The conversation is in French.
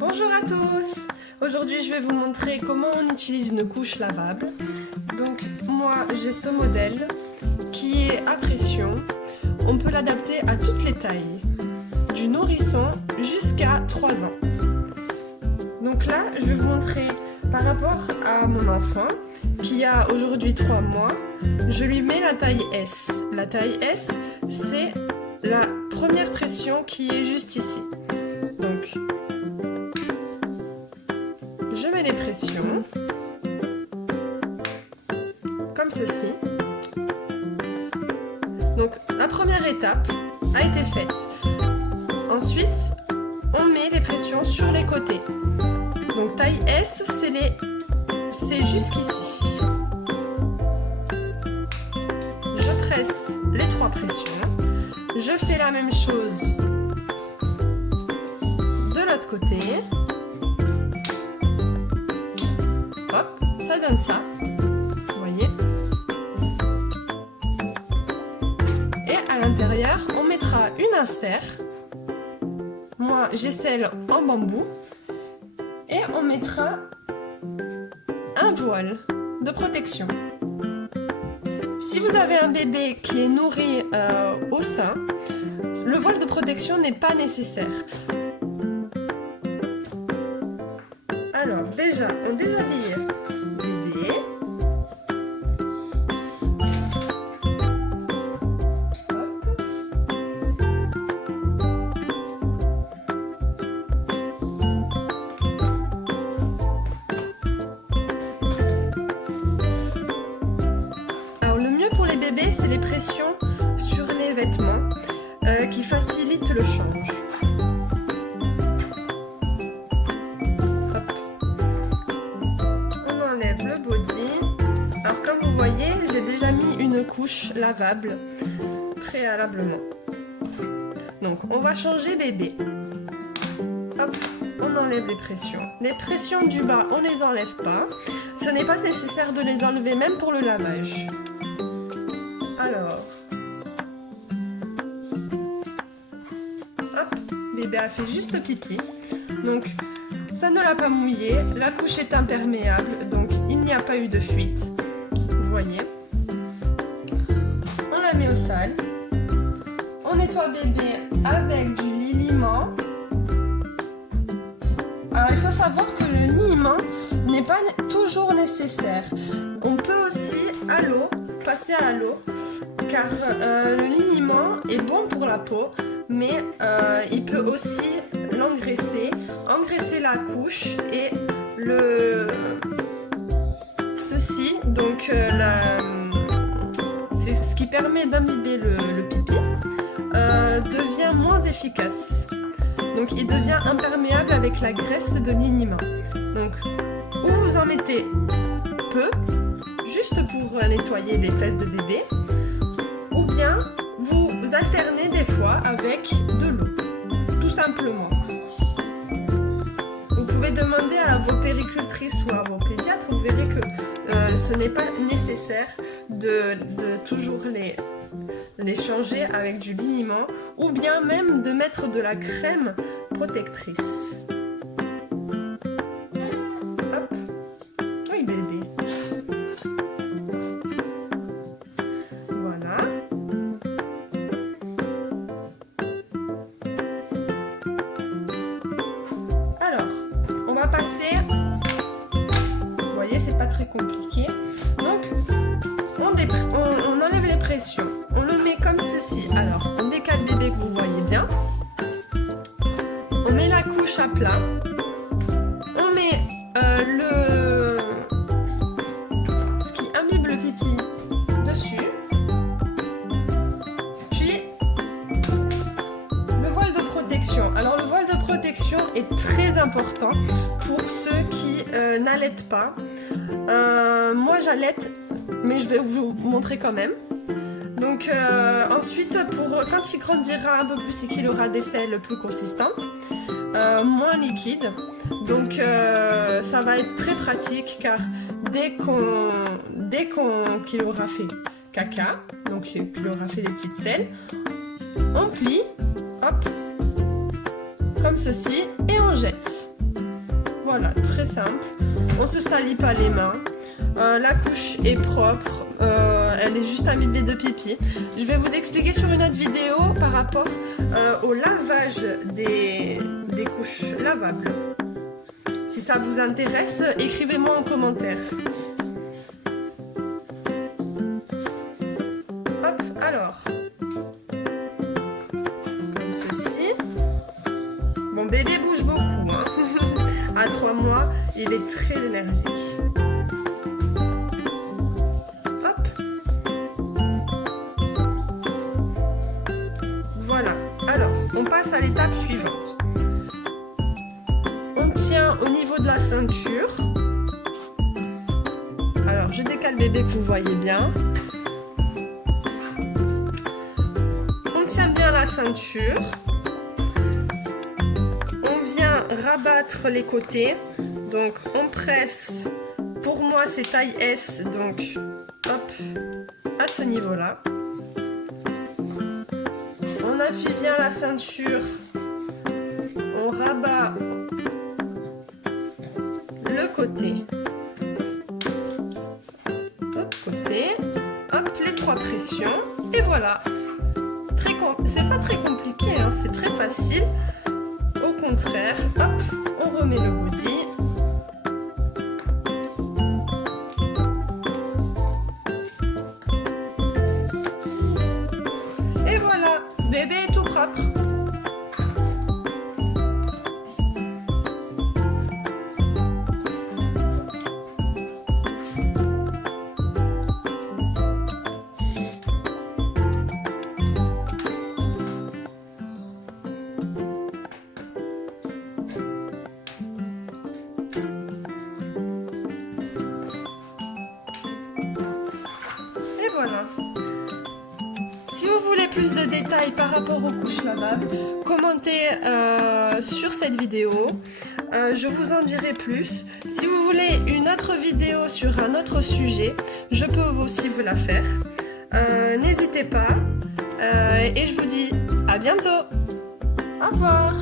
Bonjour à tous! Aujourd'hui je vais vous montrer comment on utilise une couche lavable. Donc moi j'ai ce modèle qui est à pression. On peut l'adapter à toutes les tailles, du nourrisson jusqu'à 3 ans. Donc là je vais vous montrer par rapport à mon enfant qui a aujourd'hui 3 mois. Je lui mets la taille S. La taille S, c'est la première pression qui est juste ici. Donc je mets les pressions comme ceci. Donc la première étape a été faite. Ensuite, on met les pressions sur les côtés. Donc taille S, c'est jusqu'ici. Je presse les 3 pressions. Je fais la même chose de l'autre côté. Hop, ça donne ça. Vous voyez? Et à l'intérieur, on mettra une insert. Moi, j'ai celle en bambou. Et on mettra un voile de protection. Si vous avez un bébé qui est nourri au sein, le voile de protection n'est pas nécessaire. Alors déjà, on déshabille bébé. C'est les pressions sur les vêtements qui facilitent le change. Hop. On enlève le body. Alors comme vous voyez, j'ai déjà mis une couche lavable préalablement. Donc on va changer bébé. Hop, on enlève les pressions. Les pressions du bas, on ne les enlève pas. Ce n'est pas nécessaire de les enlever même pour le lavage. Alors, hop, bébé a fait juste pipi, donc ça ne l'a pas mouillé, la couche est imperméable, donc il n'y a pas eu de fuite, vous voyez. On la met au sale, on nettoie bébé avec du liniment. Alors il faut savoir que le liniment n'est pas toujours nécessaire, on peut aussi à l'eau, passer à l'eau, car le liniment est bon pour la peau, mais il peut aussi engraisser la couche et ceci, donc c'est ce qui permet d'imbiber le pipi, devient moins efficace. Donc il devient imperméable avec la graisse de liniment. Donc ou vous en mettez peu, juste pour nettoyer les fesses de bébé, ou bien vous alternez des fois avec de l'eau, tout simplement. Vous pouvez demander à vos péricultrices ou à vos pédiatres, vous verrez que ce n'est pas nécessaire de toujours les changer avec du liniment, ou bien même de mettre de la crème protectrice. Hop. Oui bébé. Passer, vous voyez, c'est pas très compliqué. Donc on enlève les pressions, on le met comme ceci. Alors on décale bébé que vous voyez bien, on met la couche à plat, on met ce qui imbibe le pipi dessus, puis le voile de protection. Alors le voile de protection est très important pour ceux qui n'allaitent pas. Moi j'allaite, mais je vais vous montrer quand même. Donc ensuite, quand il grandira un peu plus et qu'il aura des selles plus consistantes, moins liquides, donc ça va être très pratique, car dès qu'il aura fait caca, donc qu'il aura fait des petites selles, on plie, hop, comme ceci, et on jette. Voilà, très simple. On se salit pas les mains. La couche est propre. Elle est juste imbibée de pipi. Je vais vous expliquer sur une autre vidéo par rapport au lavage des couches lavables. Si ça vous intéresse, écrivez-moi en commentaire. Hop, alors. Comme ceci. Mon bébé bouge beaucoup, hein. À 3 mois, il est très énergique. Hop. Voilà. Alors, on passe à l'étape suivante. On tient au niveau de la ceinture. Alors, je décale bébé que vous voyez bien. On tient bien la ceinture. Rabattre les côtés, donc on presse, pour moi c'est taille S, donc hop, à ce niveau là, on appuie bien la ceinture, on rabat le côté, l'autre côté, hop, les 3 pressions, et voilà, c'est pas très compliqué, hein, c'est très facile. Au contraire, hop, on remet le body. Et voilà, bébé est tout propre. Voilà. Si vous voulez plus de détails par rapport aux couches lavables, commentez sur cette vidéo. Je vous en dirai plus. Si vous voulez une autre vidéo sur un autre sujet, je peux aussi vous la faire. N'hésitez pas. Et je vous dis à bientôt. Au revoir.